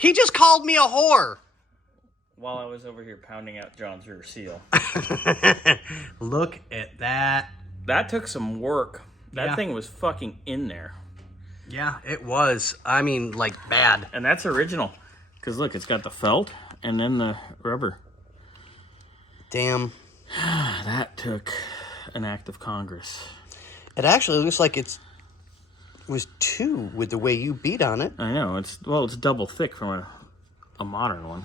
He just called me a whore. While I was over here pounding out John's rear seal. Look at that. That took some work. That Yeah. thing was fucking in there. Yeah, it was. I mean, like, bad. And that's original. Because look, it's got the felt and then the rubber. Damn. That took an act of Congress. It actually looks like it was 2 with the way you beat on it. I know. It's double thick from a modern one.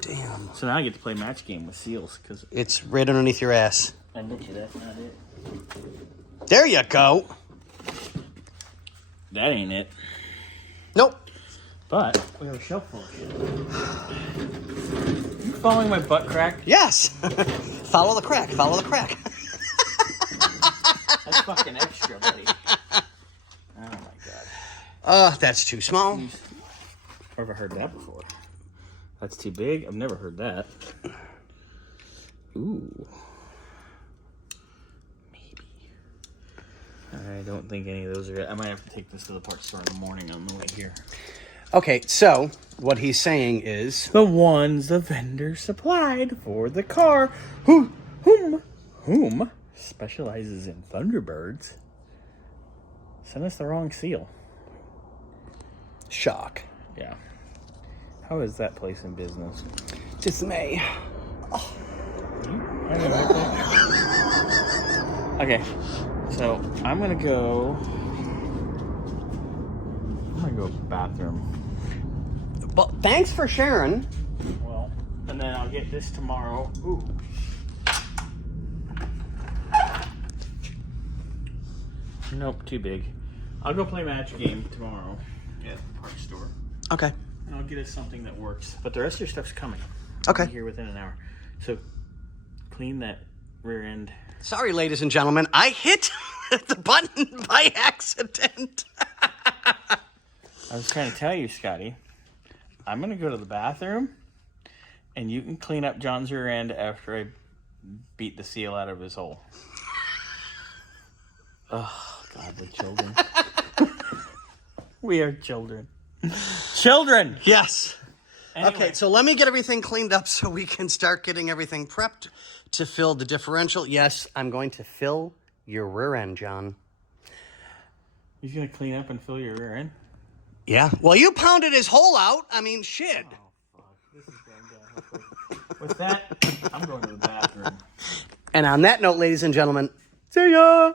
Damn. So now I get to play match game with seals. Cause It's right underneath your ass. I bet you that's not it. There you go. That ain't it. Nope. But we have a shelf full of shit. You following my butt crack? Yes. Follow the crack. Follow the crack. That's fucking extra, buddy. Oh my god. That's too small. Never heard that before. That's too big? I've never heard that. Ooh. Maybe. I don't think any of those are good. I might have to take this to the parts store in the morning on the way here. Okay, so what he's saying is... The ones the vendor supplied for the car. Whom specializes in Thunderbirds. Sent us the wrong seal. Shock. Yeah. How is that place in business? Dismay. Oh. Okay, so I'm gonna go bathroom. Well, thanks for sharing. Well, and then I'll get this tomorrow. Ooh. Nope, too big. I'll go play match game tomorrow at the parts store. Okay. And I'll get us something that works. But the rest of your stuff's coming. Okay. I'll be here within an hour. So clean that rear end. Sorry, ladies and gentlemen. I hit the button by accident. I was trying to tell you, Scotty. I'm going to go to the bathroom, and you can clean up John's rear end after I beat the seal out of his hole. Oh, God, we're children. We are children. Children! Yes. Anyway. Okay, so let me get everything cleaned up so we can start getting everything prepped to fill the differential. Yes, I'm going to fill your rear end, John. He's going to clean up and fill your rear end? Yeah. Well, you pounded his hole out. I mean, shit. Oh, fuck. This is going down. With that, I'm going to the bathroom. And on that note, ladies and gentlemen, see ya!